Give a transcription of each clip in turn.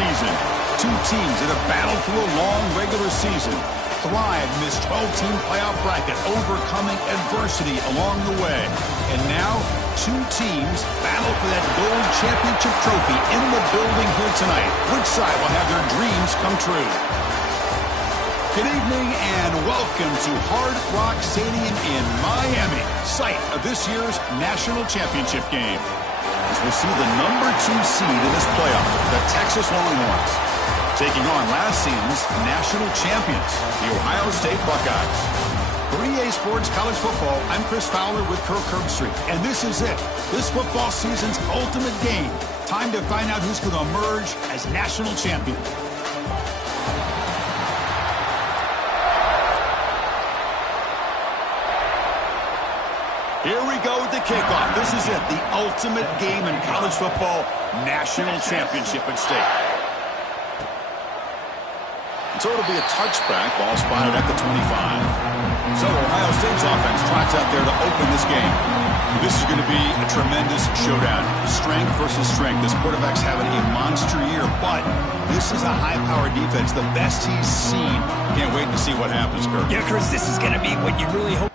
season. Two teams that have battled through a long regular season, thrived in this 12-team playoff bracket, overcoming adversity along the way. And now, two teams battle for that gold championship trophy in the building here tonight. Which side will have their dreams come true? Good evening and welcome to Hard Rock Stadium in Miami, site of this year's national championship game. As we see the number 2 seed in this playoff, the Texas Longhorns, taking on last season's national champions, the Ohio State Buckeyes. For EA Sports College Football, I'm Chris Fowler with Kirk Herbstreit, and this is it. This football season's ultimate game. Time to find out who's going to emerge as national champion. Here we go with the kickoff. This is it, the ultimate game in college football, national championship at stake. So it'll be a touchback, ball spotted at the 25. So Ohio State's offense trots out there to open this game. This is going to be a tremendous showdown. Strength versus strength. This quarterback's having a monster year, but this is a high-powered defense, the best he's seen. Can't wait to see what happens, Kirk. Yeah, Chris, this is going to be what you really hope.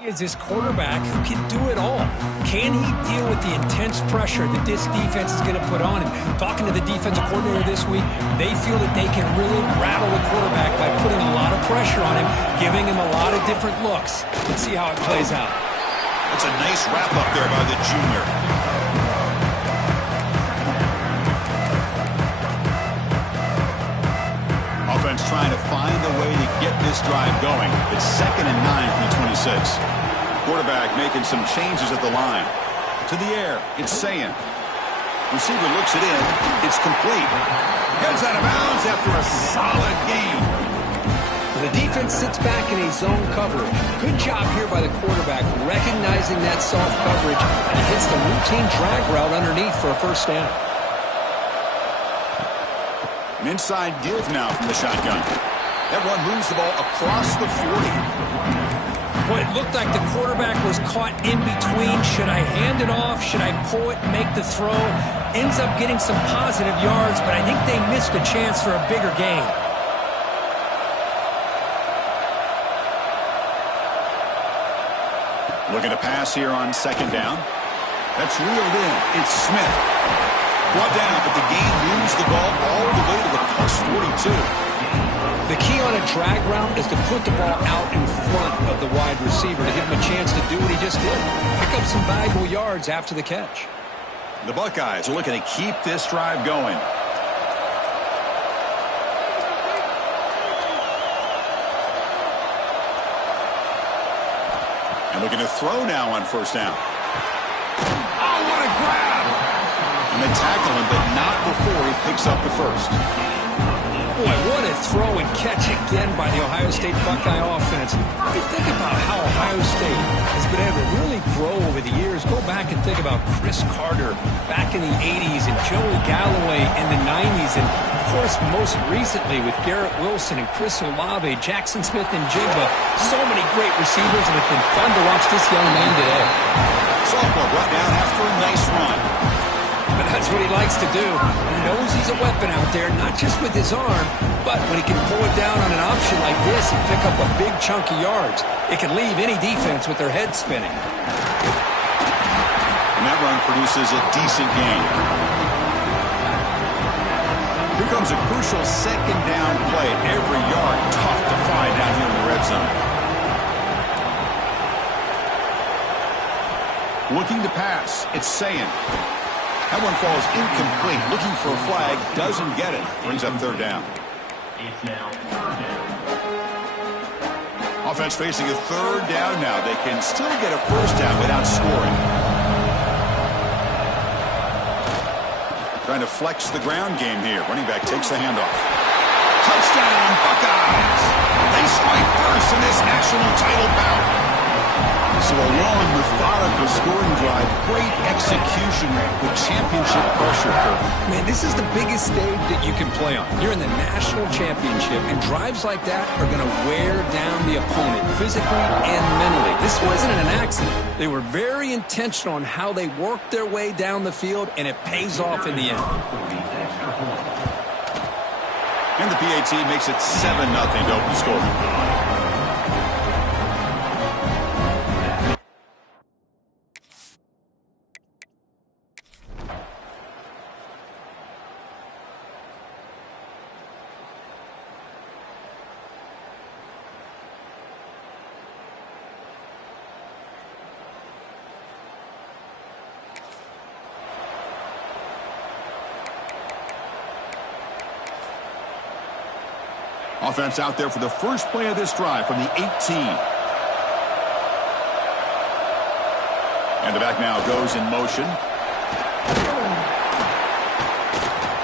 Is this quarterback who can do it all? Can he deal with the intense pressure that this defense is going to put on him? Talking to the defensive coordinator this week, they feel that they can really rattle the quarterback by putting a lot of pressure on him, giving him a lot of different looks. Let's see how it plays out. That's a nice wrap-up there by the junior. Offense trying to find a way to get this drive going. It's 2nd and 9 from the 26. Quarterback making some changes at the line. To the air, it's Sayin. Receiver looks it in. It's complete. Gets out of bounds after a solid game. The defense sits back in a zone coverage. Good job here by the quarterback, recognizing that soft coverage, and he hits the routine drag route underneath for a first down. An inside give now from the shotgun. That one moves the ball across the 40. Well, it looked like the quarterback was caught in between. Should I hand it off? Should I pull it, make the throw? Ends up getting some positive yards, but I think they missed a chance for a bigger gain. Looking to pass here on 2nd down. That's reeled in. It's Smith. Brought down, but the game moves the ball all the way to the plus 42. The key on a drag route is to put the ball out in front of the wide receiver to give him a chance to do what he just did. Pick up some valuable yards after the catch. The Buckeyes are looking to keep this drive going. And looking to throw now on 1st down. Oh, what a grab! And they tackle him, but not before he picks up the first. Boy, what a throw and catch again by the Ohio State Buckeye offense. If you think about how Ohio State has been able to really grow over the years, go back and think about Chris Carter back in the 80s and Joey Galloway in the 90s, and, of course, most recently with Garrett Wilson and Chris Olave, Jackson Smith and Jigba. So many great receivers, and it's been fun to watch this young man today. Sophomore brought down after a nice run. But that's what he likes to do. He knows he's a weapon out there, not just with his arm, but when he can pull it down on an option like this and pick up a big chunk of yards, it can leave any defense with their head spinning. And that run produces a decent gain. Here comes a crucial 2nd down play. Every yard tough to find down here in the red zone. Looking to pass. It's Sayin. That one falls incomplete. Looking for a flag. Doesn't get it. Brings up 3rd down. Offense facing a 3rd down now. They can still get a 1st down without scoring. Trying to flex the ground game here. Running back takes the handoff. Touchdown, Buckeyes! They strike first in this national title bout. So a long, methodical scoring drive, great execution with championship pressure. Man, this is the biggest stage that you can play on. You're in the national championship, and drives like that are going to wear down the opponent physically and mentally. This wasn't an accident. They were very intentional on how they worked their way down the field, and it pays off in the end. And the PAT makes it 7-0 to open score. Offense out there for the first play of this drive from the 18. And the back now goes in motion.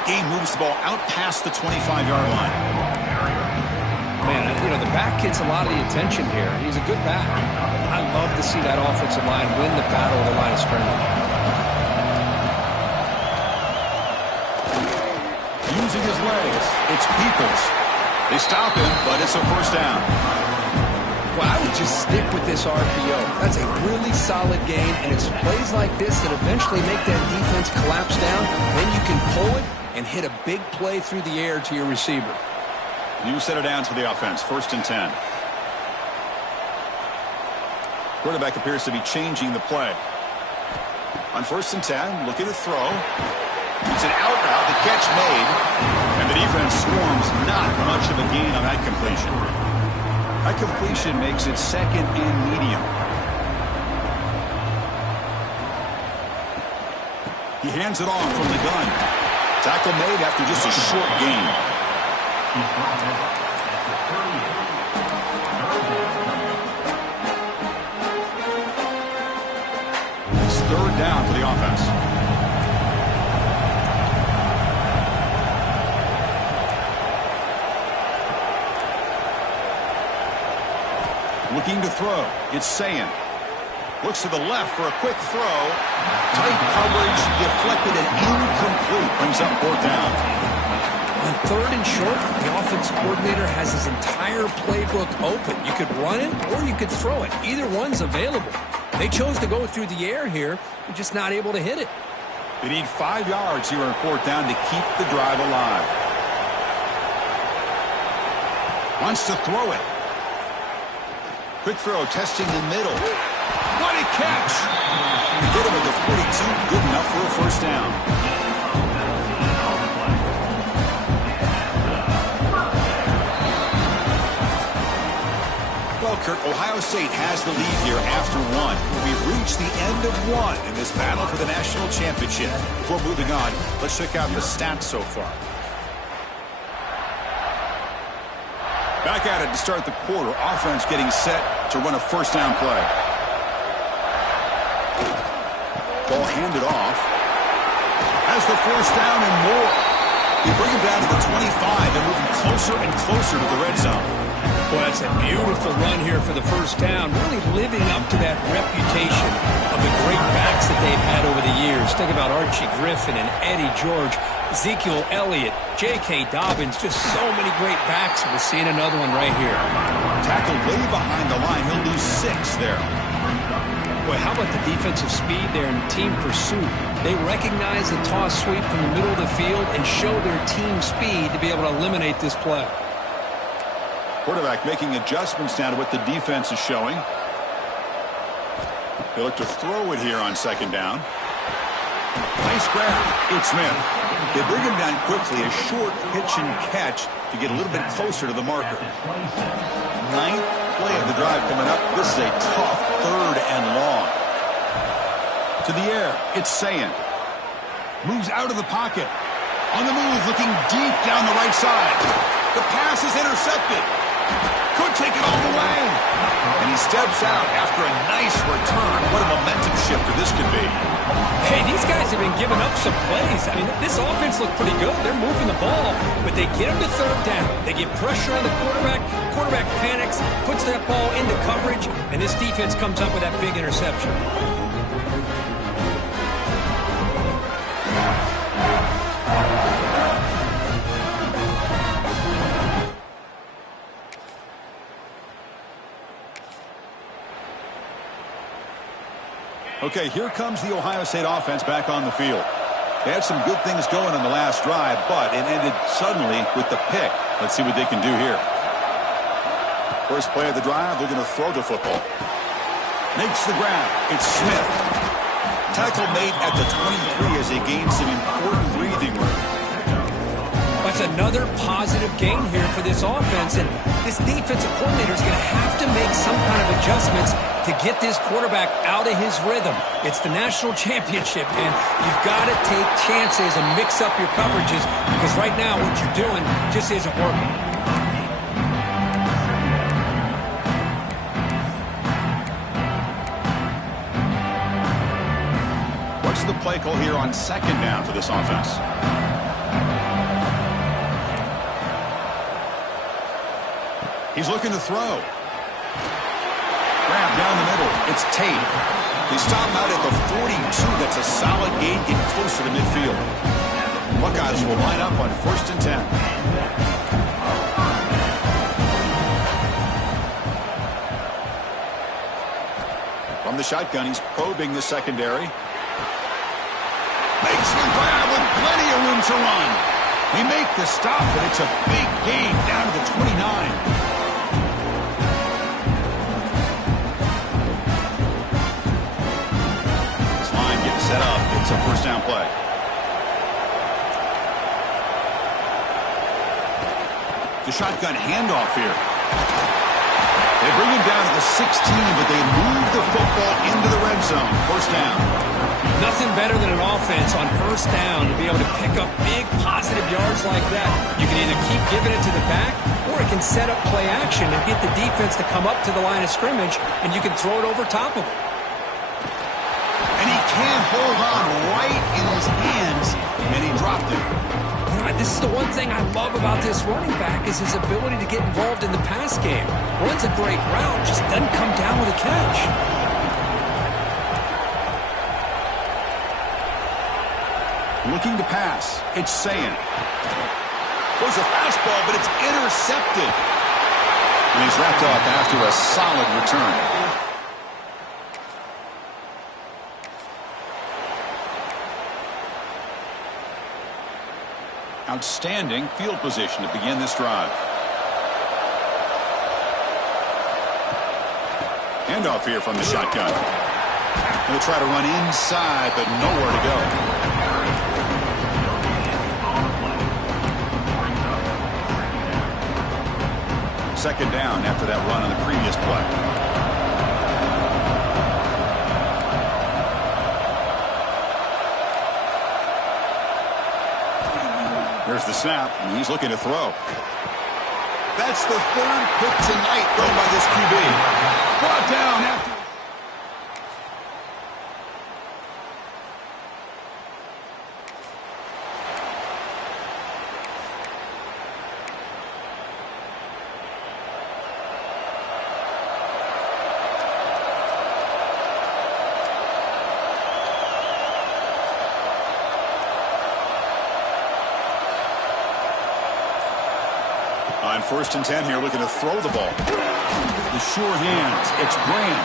Game moves the ball out past the 25-yard line. Man, you know, the back gets a lot of the attention here. He's a good back. I love to see that offensive line win the battle of the line of scrimmage. Using his legs, it's Peoples. They stop him, but it's a 1st down. Well, I would just stick with this RPO. That's a really solid game, and it's plays like this that eventually make that defense collapse down. Then you can pull it and hit a big play through the air to your receiver. New set of downs for the offense. 1st and 10. Quarterback appears to be changing the play. On 1st and 10, looking to throw. It's an out route, the catch made. And the defense swarms, not much of a gain on that completion. That completion makes it 2nd and medium. He hands it off from the gun. Tackle made after just a short gain. It's 3rd down for the offense. Looking to throw. It's Sayin. Looks to the left for a quick throw. Tight coverage, deflected and incomplete. Brings up 4th down. On 3rd and short, the offense coordinator has his entire playbook open. You could run it or you could throw it. Either one's available. They chose to go through the air here. They're just not able to hit it. They need 5 yards here on 4th down to keep the drive alive. Wants to throw it. Quick throw, testing the middle. What a catch! He did it with the 42, good enough for a 1st down. Well, Kirk, Ohio State has the lead here after 1. We've reached the end of 1 in this battle for the national championship. Before moving on, let's check out the stats so far. Back at it to start the quarter. Offense getting set to run a 1st down play. Ball handed off. Has the 1st down and more. They bring him down to the 25 and moving closer and closer to the red zone. Well, that's a beautiful run here for the 1st down. Really living up to that reputation of the great backs that they've had over the years. Think about Archie Griffin and Eddie George, Ezekiel Elliott, J.K. Dobbins, just so many great backs. We're seeing another one right here. Tackled way behind the line. He'll lose 6 there. Boy, how about the defensive speed there in team pursuit? They recognize the toss sweep from the middle of the field and show their team speed to be able to eliminate this play. Quarterback making adjustments now to what the defense is showing. They look to throw it here on 2nd down. Nice grab. It's Smith. They bring him down quickly. A short pitch and catch to get a little bit closer to the marker. 9th play of the drive coming up. This is a tough 3rd and long. To the air. It's Sayin. Moves out of the pocket. On the move, looking deep down the right side. The pass is intercepted. Could take it all the way. And he steps out after a nice return. What a momentum shifter this could be. Hey, these guys have been giving up some plays. I mean, this offense looked pretty good. They're moving the ball, but they get him to 3rd down. They get pressure on the quarterback. Quarterback panics, puts that ball into coverage, and this defense comes up with that big interception. Okay, here comes the Ohio State offense back on the field. They had some good things going on the last drive, but it ended suddenly with the pick. Let's see what they can do here. First play of the drive, they're going to throw the football. Makes the grab. It's Smith. Tackle made at the 23 as they gain some important breathing room. That's another positive gain here for this offense, and this defensive coordinator is going to have to make some kind of adjustments to get this quarterback out of his rhythm. It's the national championship, and you've got to take chances and mix up your coverages because right now what you're doing just isn't working. What's the play call here on 2nd down for this offense? He's looking to throw. Grab down the middle. It's Tate. They stop out at the 42. That's a solid gain, getting closer to midfield. Buckeyes will line up on 1st and 10. From the shotgun, he's probing the secondary. Makes the grab with plenty of room to run. They make the stop, but it's a big gain down to the 29. set up. It's a first down play. The shotgun handoff here. They bring him down to the 16, but they move the football into the red zone. First down. Nothing better than an offense on first down to be able to pick up big positive yards like that. You can either keep giving it to the back, or it can set up play action and get the defense to come up to the line of scrimmage, and you can throw it over top of it. And he can't hold on right in his hands, and he dropped it. This is the one thing I love about this running back is his ability to get involved in the pass game. Runs a great route, just doesn't come down with a catch. Looking to pass. It's saying. Goes a fastball, but it's intercepted. And he's wrapped up after a solid return. Outstanding field position to begin this drive. Handoff here from the shotgun. They'll try to run inside, but nowhere to go. Second down after that run on the previous play. There's the snap, and he's looking to throw. That's the third pick tonight thrown by this QB. Brought down after. On 1st and 10 here, looking to throw the ball. The sure hands. It's Graham.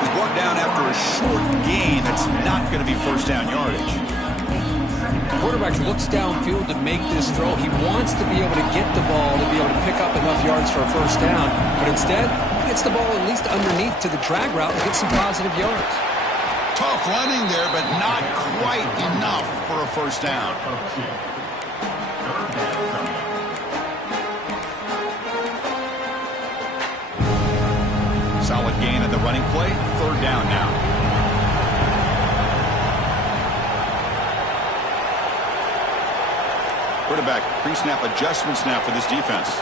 He's brought down after a short gain. That's not going to be first down yardage. The quarterback looks downfield to make this throw. He wants to be able to get the ball to be able to pick up enough yards for a first down. But instead, he gets the ball at least underneath to the drag route and gets some positive yards. Tough running there, but not quite enough for a first down. Solid gain in the running play. Third down now. Quarterback pre-snap adjustments now for this defense.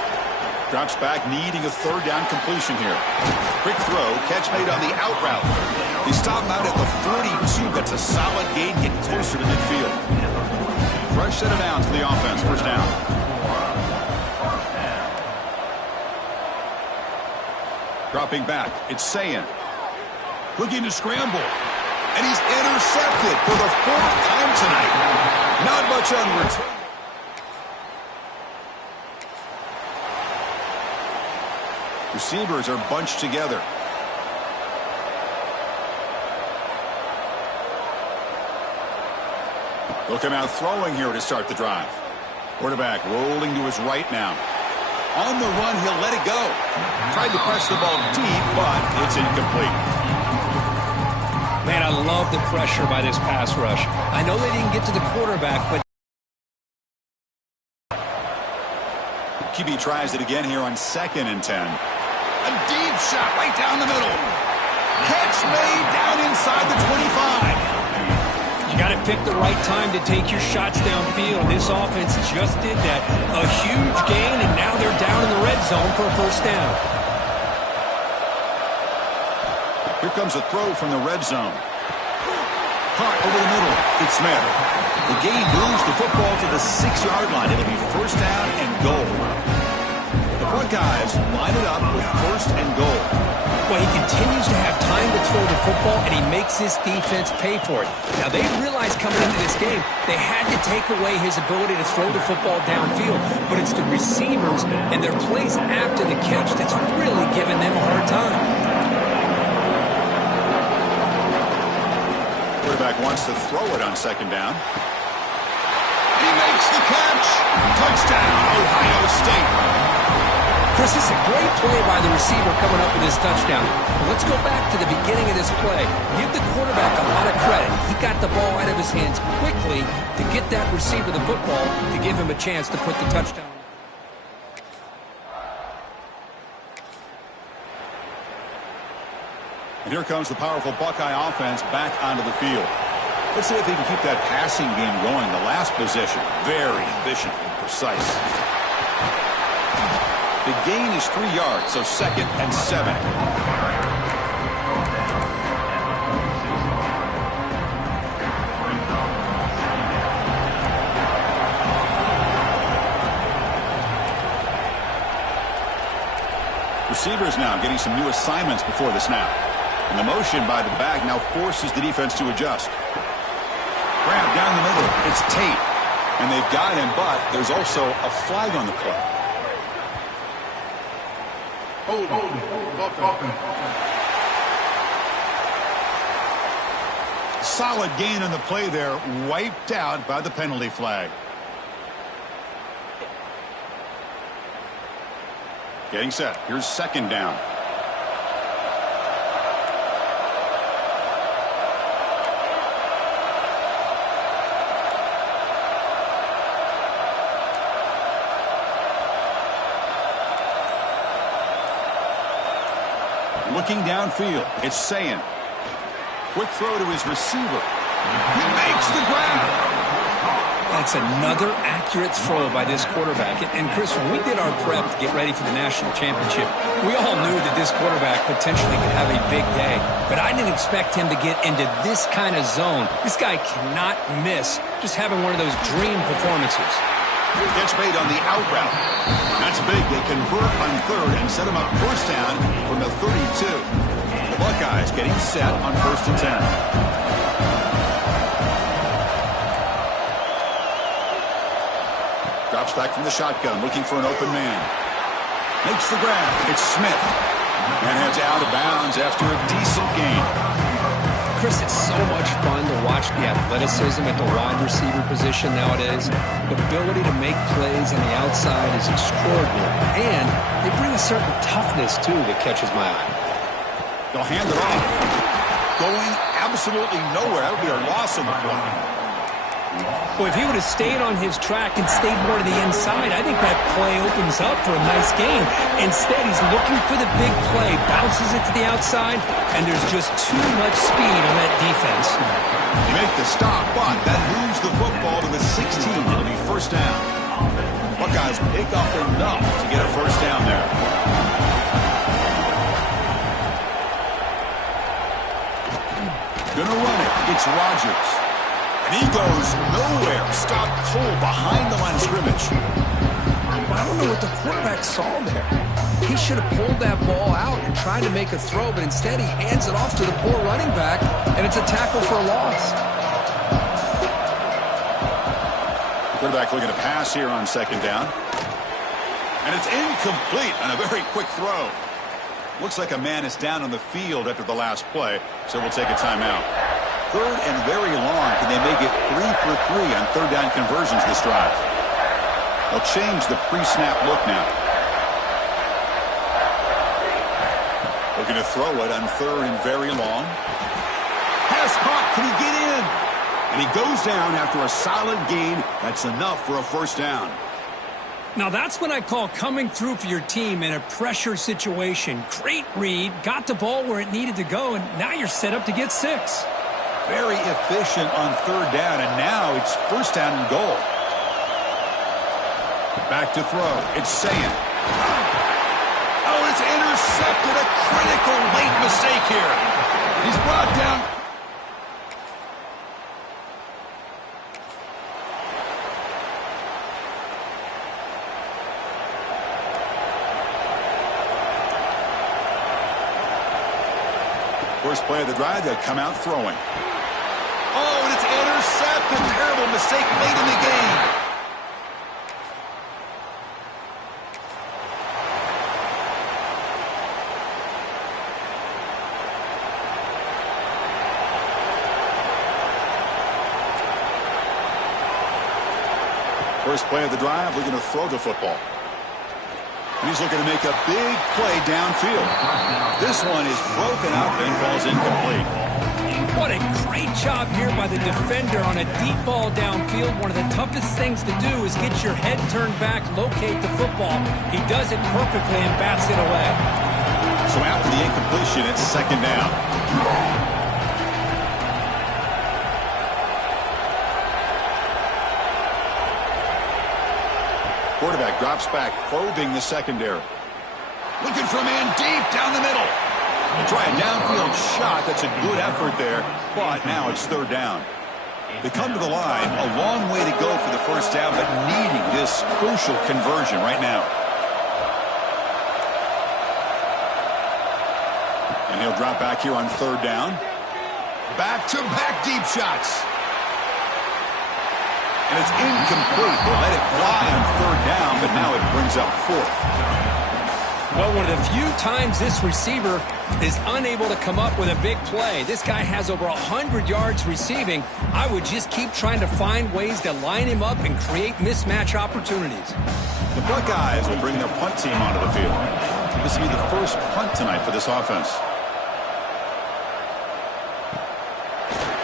Drops back, needing a third down completion here. Quick throw, catch made on the out route. They stop him out at the 42. That's a solid gain, get closer to midfield. Fresh set of downs for the offense. First down. Dropping back, it's Sayin. Looking to scramble. And he's intercepted for the 4th time tonight. Not much on return. Receivers are bunched together. They'll come out throwing here to start the drive. Quarterback rolling to his right now. On the run, he'll let it go. Tried to press the ball deep, but it's incomplete. Man, I love the pressure by this pass rush. I know they didn't get to the quarterback, but QB tries it again here on 2nd and 10. A deep shot right down the middle. Catch made down inside the 25. you got to pick the right time to take your shots downfield. This offense just did that. A huge gain, and now they're down in the red zone for a first down. Here comes a throw from the red zone. Caught over the middle. It's Smith. The gain moves the football to the 6-yard line. It'll be first down and goal. The Buckeyes line it up with first and goal. Well, he continues to have time to throw the football, and he makes his defense pay for it. Now, they realized coming into this game, they had to take away his ability to throw the football downfield. But it's the receivers and their plays after the catch that's really giving them a hard time. Quarterback wants to throw it on second down. He makes the catch. Touchdown, Ohio State. Chris, this is a great play by the receiver coming up with his touchdown. But let's go back to the beginning of this play. Give the quarterback a lot of credit. He got the ball out of his hands quickly to get that receiver the football to give him a chance to put the touchdown. And here comes the powerful Buckeye offense back onto the field. Let's see if they can keep that passing game going. The last possession, very efficient and precise. The gain is 3 yards, so 2nd and 7. Receivers now getting some new assignments before the snap. And the motion by the back now forces the defense to adjust. Grab down the middle. It's Tate. And they've got him, but there's also a flag on the play. Solid gain on the play there, wiped out by the penalty flag. Getting set. Here's 2nd down. Looking downfield, it's Sayin. Quick throw to his receiver. He makes the grab. That's another accurate throw by this quarterback. And Chris, when we did our prep to get ready for the national championship, we all knew that this quarterback potentially could have a big day. But I didn't expect him to get into this kind of zone. This guy cannot miss just having one of those dream performances. Catch made on the out route. That's big. They convert on 3rd and set him up 1st down from the 32. The Buckeyes getting set on 1st and 10. Drops back from the shotgun, looking for an open man. Makes the grab. It's Smith. And heads out of bounds after a decent gain. Chris, it's so much fun to watch the athleticism at the wide receiver position nowadays. The ability to make plays on the outside is extraordinary. And they bring a certain toughness, too, that catches my eye. They'll hand it off. Going absolutely nowhere. That would be a loss on the play. Well, if he would have stayed on his track and stayed more to the inside, I think that play opens up for a nice gain. Instead, he's looking for the big play, bounces it to the outside, and there's just too much speed on that defense. You make the stop, but that moves the football to the 16. It'll be 1st down. Buckeyes pick up enough to get a 1st down there. Gonna run it. It's Rodgers. And he goes nowhere. Stopped cold behind the line of scrimmage. I don't know what the quarterback saw there. He should have pulled that ball out and tried to make a throw, but instead he hands it off to the poor running back, and it's a tackle for a loss. Quarterback looking to pass here on 2nd down. And it's incomplete on a very quick throw. Looks like a man is down on the field after the last play, so we'll take a timeout. 3rd and very long. Can they make it 3 for 3 on 3rd down conversions this drive? They'll change the pre-snap look now. Looking to throw it on 3rd and very long. Pass caught. Can he get in? And he goes down after a solid gain. That's enough for a 1st down. Now that's what I call coming through for your team in a pressure situation. Great read, got the ball where it needed to go, and now you're set up to get 6. Very efficient on 3rd down, and now it's 1st down and goal. Back to throw. It's Sayin. Oh, it's intercepted. A critical late mistake here. He's brought down. First play of the drive, they'll come out throwing. Oh, and it's intercepted. Terrible mistake late in the game. First play of the drive, looking to throw the football. He's looking to make a big play downfield. This one is broken up and falls incomplete. What a great job here by the defender on a deep ball downfield. One of the toughest things to do is get your head turned back, locate the football. He does it perfectly and bats it away. So after the incompletion, it's second down. Quarterback drops back, probing the secondary. Looking for a man deep down the middle. They try a downfield shot. That's a good effort there, but now it's third down. They come to the line, a long way to go for the first down, but needing this crucial conversion right now. And he'll drop back here on third down. Back-to-back deep shots. And it's incomplete. They let it fly on third down, but now it brings up fourth. Well, one of the few times this receiver is unable to come up with a big play. This guy has over 100 yards receiving. I would just keep trying to find ways to line him up and create mismatch opportunities. The Buckeyes will bring their punt team onto the field. This will be the first punt tonight for this offense.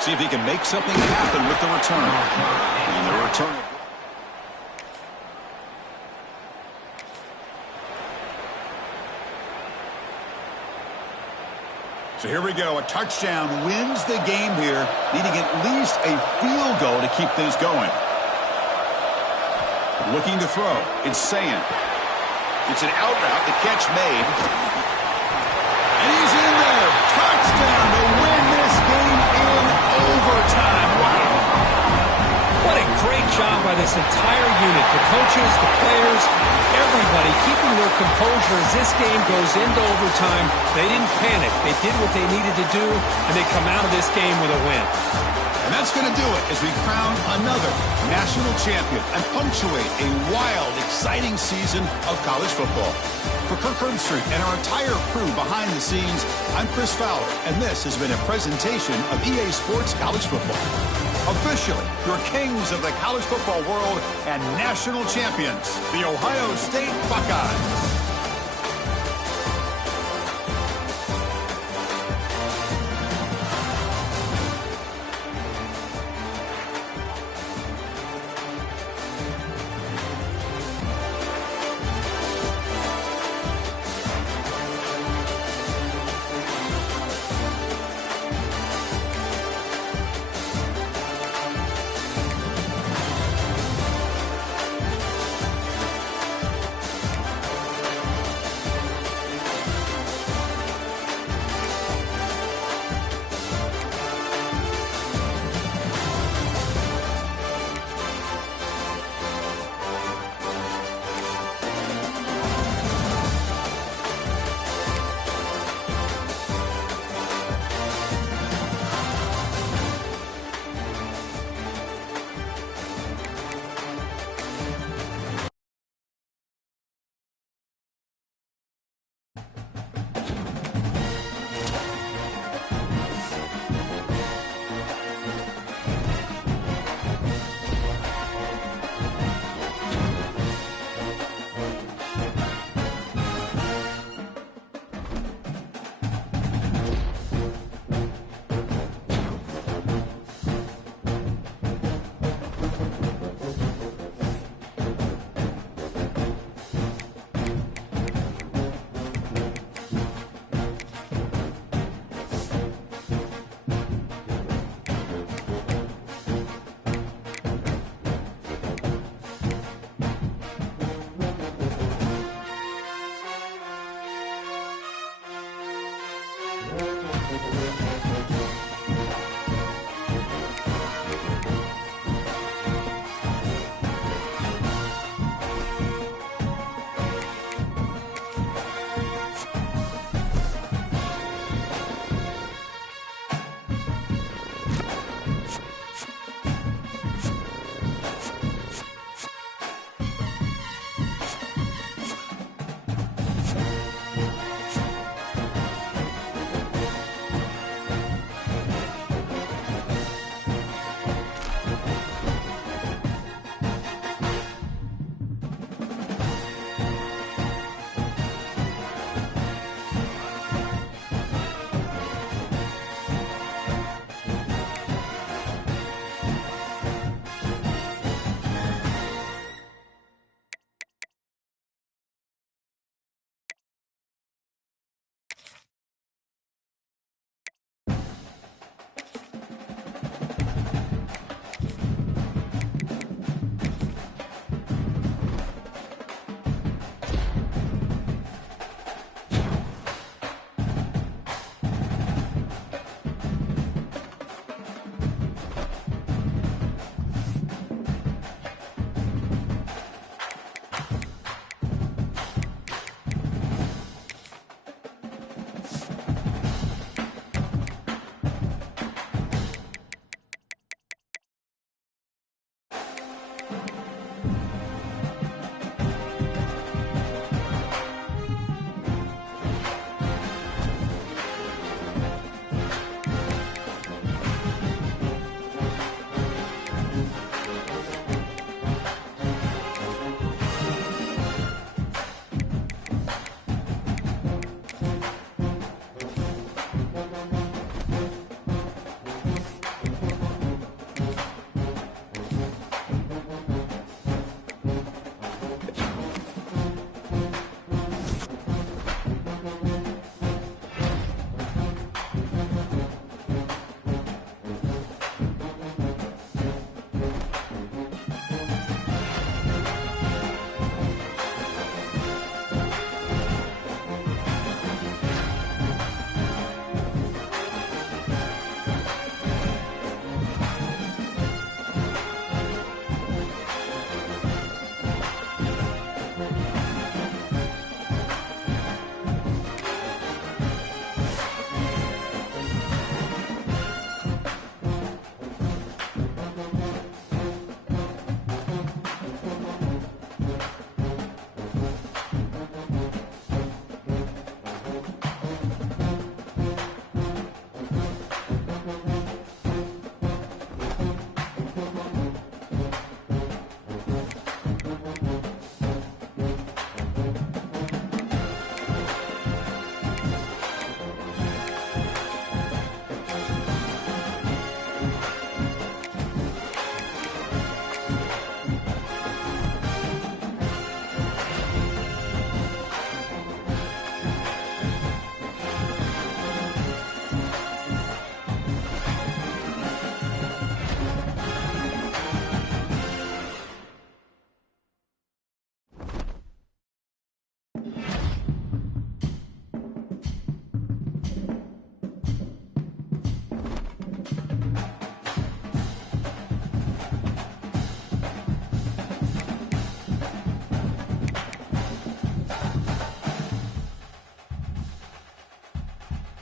See if he can make something happen with the return. And the return. So here we go. A touchdown wins the game here, needing at least a field goal to keep things going. Looking to throw. It's Saying. It's an out route. The catch made. And he's in there. Touchdown to win this game in overtime. Wow. What a great job by this entire unit. The coaches, the players, everybody keeping their composure as this game goes into overtime. They didn't panic. They did what they needed to do, and they come out of this game with a win. And that's going to do it as we crown another national champion and punctuate a wild, exciting season of college football. For Kirk Herbstreit and our entire crew behind the scenes, I'm Chris Fowler, and this has been a presentation of EA Sports College Football. Officially, your kings of the college football world and national champions, the Ohio State Buckeyes.